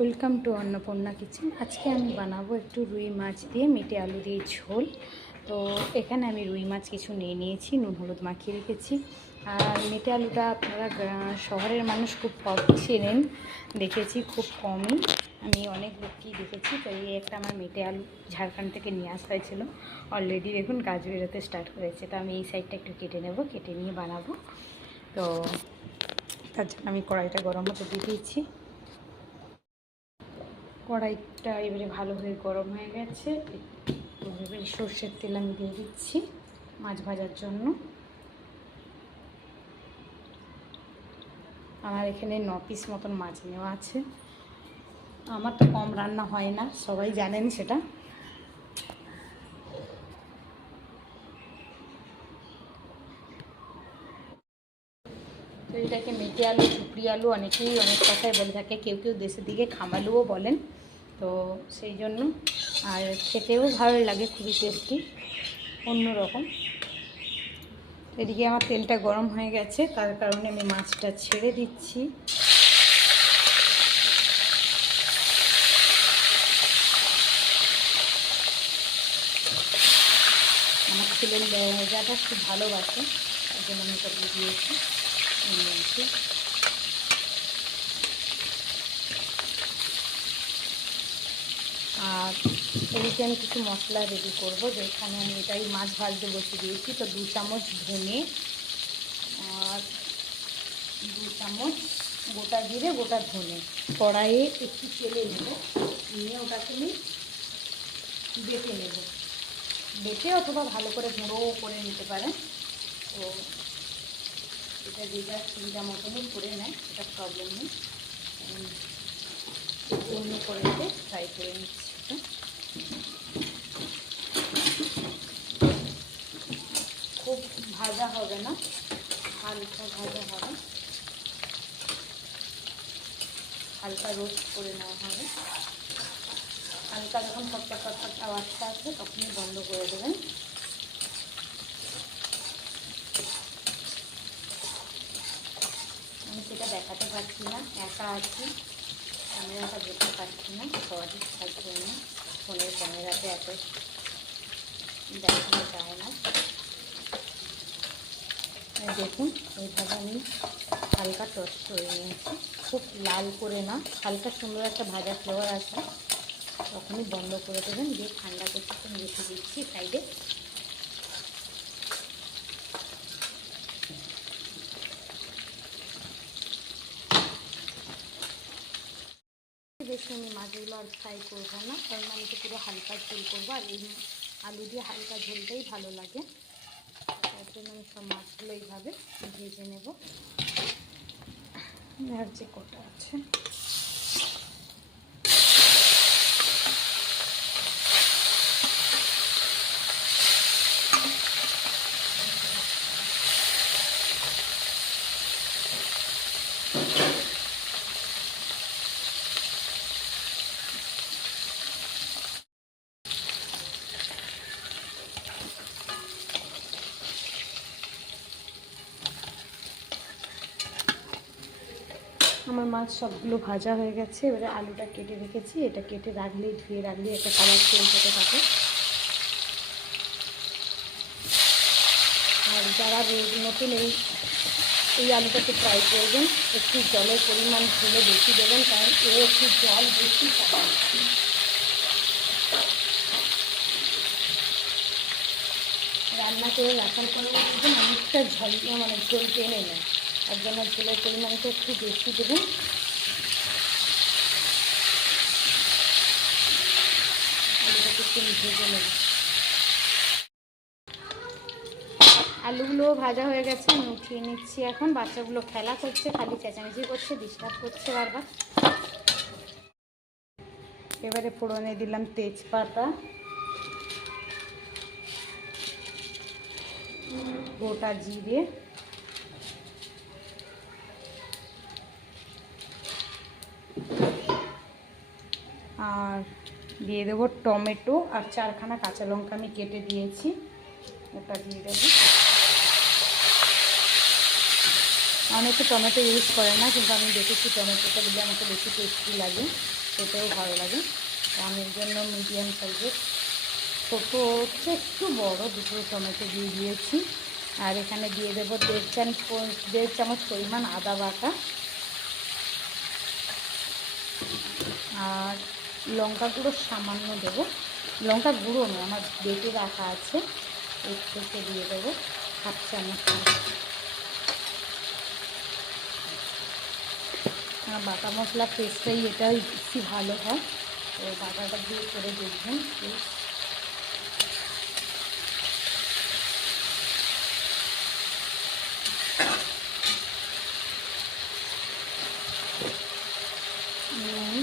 Welcome to Annapurna kitchen. আজকে আমি বানাবো একটু রুই মাছ দিয়ে মেটে আলু দিয়ে ঝোল। তো এখানে আমি রুই মাছ কিছু নিয়ে নিয়েছি, নুন হলুদ মাখিয়ে রেখেছি। আর মেটে আলুটা আপনারা শহরের মানুষ খুব কম চেনেন, দেখেছি খুব কমই, আমি অনেক লোককেই দেখেছি। তো এই একটা আমার মেটে আলু ঝাড়খণ্ড থেকে নিয়ে আসা হয়েছিল, অলরেডি দেখুন গাছ বেরোতে স্টার্ট করেছে। তো আমি এই সাইডটা একটু কেটে নেব, কেটে নিয়ে বানাবো। তো তার জন্য আমি কড়াইটা গরম হতে দিয়ে দিয়েছি। কড়াইটা এবারে ভালো হয়ে গরম হয়ে গেছে। এবারে সর্ষের তেল আমি দিয়ে দিচ্ছি মাছ ভাজার জন্য। আমার এখানে 9 পিস মতন মাছ নেওয়া আছে। আমার তো কম রান্না হয় না, সবাই জানেন সেটা। তো এটাকে মেটে আলু, ঝুপড়ি আলু অনেকেই অনেক কথাই বলে থাকে, কেউ কেউ দেশের দিকে খামালুও বলেন। তো সেই জন্য, আর খেতেও ভালো লাগে, খুবই টেস্টি, অন্যরকম। এদিকে আমার তেলটা গরম হয়ে গেছে, তার কারণে আমি মাছটা ছেড়ে দিচ্ছি। আমার ছেলের লেজাটা খুব ভালোবাসে, তার জন্য আমি এটা দিয়ে দিয়েছি। আর এদিকে আমি কিছু মশলা রেডি করব, যেখানে আমি এটাই মাছ ভাজতে বসে দিয়েছি। তো 2 চামচ ধনে, আর 2 চামচ গোটা জিরে, গোটা ধনে কড়াইয়ে একটু তেলে নেব, নিয়ে ওটাকে আমি বেটে নেব। বেটে অথবা ভালো করে গুঁড়োও করে নিতে পারেন। তো এটা যেটা সুবিধা মতনই করে নেয়, এটা প্রবলেম নেই। অন্য কড়াইতে ফ্রাই করে নিচ্ছি। খুব ভাজা হবে না, হালকা ভাজা হবে, হালকা রোস্ট করে নেওয়া হবে। হালকা যখন ফটফট ফটফট আওয়াজটা আসবে তখনই বন্ধ করে দেবেন। আমি সেটা দেখাতে পারছি না, একা আছি, ক্যামেরাটা দেখতে পাচ্ছি না, সবারই থাকছে না, ফোনের ক্যামেরাতে এত দেখানো যায় না। দেখুন এইভাবে আমি হালকা টোস্ট করে নিয়েছি, খুব লাল করে না, হালকা সুন্দর একটা ভাজা ফ্লেভার আসে, তখনই বন্ধ করে দেবেন। দিয়ে ঠান্ডা কিছুক্ষণ রেখে দিচ্ছি সাইডে। বেশি আমি মাছগুলো আর ফ্রাই করবো না, কারণ আমি তো পুরো হালকা ঝোল করবো, আর এই আলু দিয়ে হালকা ঝোলটাই ভালো লাগে। তার জন্য আমি সব মাছগুলো এইভাবে ভেজে নেব। আর যে কটা আছে আমার মাছ সবগুলো ভাজা হয়ে গেছে। এবারে আলুটা কেটে রেখেছি, এটা কেটে রাখলেই, ধুয়ে রাখলেই একটা কালার চেঞ্জ হতে থাকে। আর যারা নতুন এই আলুটাকে ট্রাই করবেন, একটু জলের পরিমাণ ঝোলে বেশি দেবেন, কারণ একটু জল বেশি খায়। রান্না করে রাখার পরে দেখবেন অনেকটা ঝোল টেনে নেয়, তার জন্য ঝোলের পরিমাণটা একটু বেশি দেবেন। আলুটাকে একটু ভেজে নেবেন। আলুগুলোও ভাজা হয়ে গেছে, আমি উঠিয়ে নিচ্ছি এখন। বাচ্চাগুলো খেলা করছে, খালি চেঁচামেচি করছে, ডিস্টার্ব করছে বারবার। এবারে ফোড়নে দিলাম তেজপাতা, গোটা জিরে, আর দিয়ে দেবো টমেটো, আর 4খানা কাঁচা লঙ্কা আমি কেটে দিয়েছি, ওটা দিয়ে দেবো। অনেকে টমেটো ইউজ করে না, কিন্তু আমি দেখেছি টমেটোটা দিলে আমাকে বেশি টেস্টি লাগে। খেতেও ভালো লাগে। আমি এর জন্য মিডিয়াম সাইজের ছোটো হচ্ছে একটু বড় দুটো টমেটো দিয়ে দিয়েছি। আর এখানে দিয়ে দেবো 1.5 চামচ পরিমাণ আদা বাটা, আর লঙ্কা গুঁড়ো সামান্য দেবো। লঙ্কা গুঁড়ো নয়, আমার বেটে রাখা আছে, এর থেকে দিয়ে দেবো 1/2 চামচ। বাটা মশলা টেস্টটাই এটাই বেশি ভালো হয়, তো বাটাটা দিয়ে করে দেখবেন প্লিজ। নুন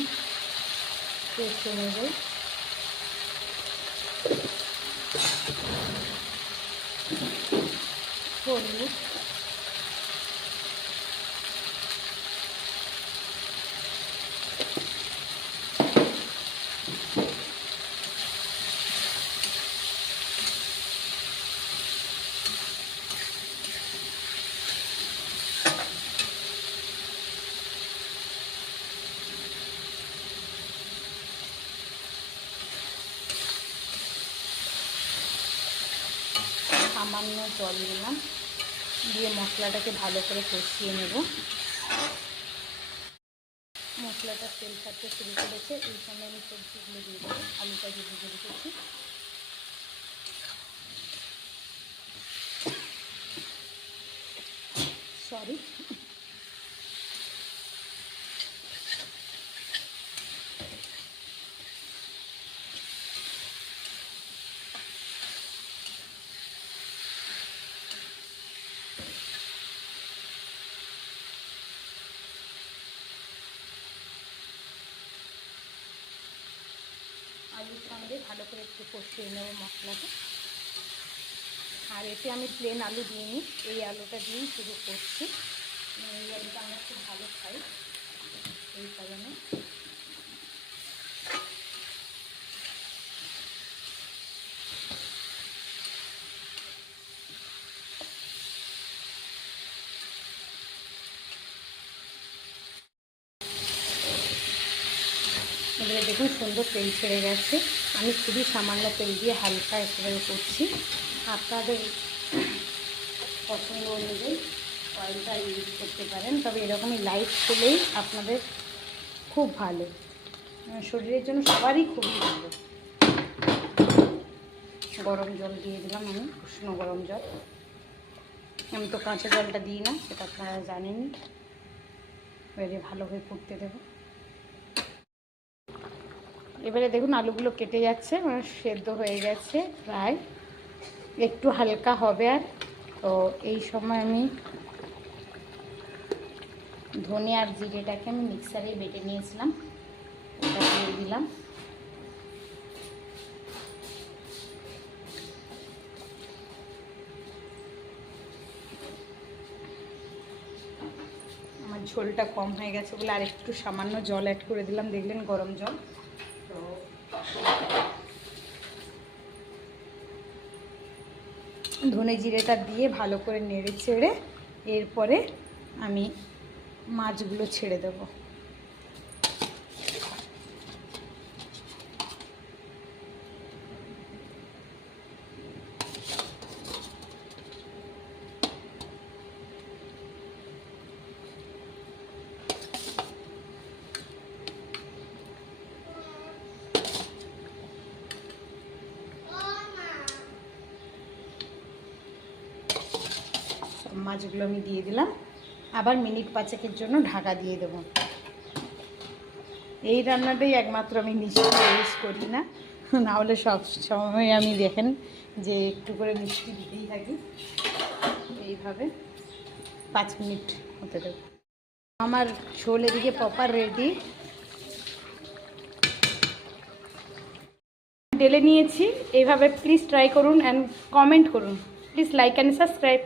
টেস্ট অনুযায়ী, হলুদ, সামান্য জল দিলাম, দিয়ে মশলাটাকে ভালো করে কষিয়ে নেব। মশলাটা তেল ছাড়তে শুরু করেছে, এই সময় আমি সবজিগুলো দিয়ে দেবো। আলুটা দিয়ে ভেজে রেখেছি, সরি। আলুর সঙ্গে ভালো করে একটু কষিয়ে নেব মশলাটা। আর এতে আমি প্লেন আলু দিইনি, এই আলুটা দিয়েই শুরু করছি। এই আলুটা আমরা খুব ভালো খাই, এই কারণে। এবারে দেখুন সুন্দর তেল ছেড়ে গেছে। আমি খুবই সামান্য তেল দিয়ে হালকা একেবারে করছি। আপনাদের পছন্দ অনুযায়ী অয়েলটা ইউজ করতে পারেন, তবে এরকমই লাইট হলেই আপনাদের খুব ভালো, শরীরের জন্য সবারই খুবই ভালো। গরম জল দিয়ে দিলাম আমি, উষ্ণ গরম জল। আমি তো কাঁচা জলটা দিই না, সেটা আপনারা জানেনই। এবারে ভালো করে ফুটতে দেবো। এবারে দেখুন আলুগুলো কেটে যাচ্ছে, মানে সেদ্ধ হয়ে গেছে প্রায়, একটু হালকা হবে। আর তো এই সময় আমি ধনে আর জিরেটাকে আমি মিক্সারে বেটে নিয়েছিলাম, ওটা দিয়ে দিলাম। আমার ঝোলটা কম হয়ে গেছে বলে আর একটু সামান্য জল অ্যাড করে দিলাম, দেখলেন গরম জল। তো ধনে জিরেটা দিয়ে ভালো করে নেড়ে চেড়ে এরপরে আমি মাছগুলো ছেড়ে দেবো। মাছগুলো আমি দিয়ে দিলাম, আবার মিনিট 5-এর জন্য ঢাকা দিয়ে দেবো। এই রান্নাটাই একমাত্র আমি মিষ্টি ইউজ করি না, নাহলে সব সময় আমি দেখেন যে একটু করে মিষ্টি দিতেই থাকি। এইভাবে 5 মিনিট হতে দেবো। আমার ঝোল এদিকে প্রপার রেডি। ঢেলে নিয়েছি, এইভাবে প্লিজ ট্রাই করুন অ্যান্ড কমেন্ট করুন। Please like and subscribe.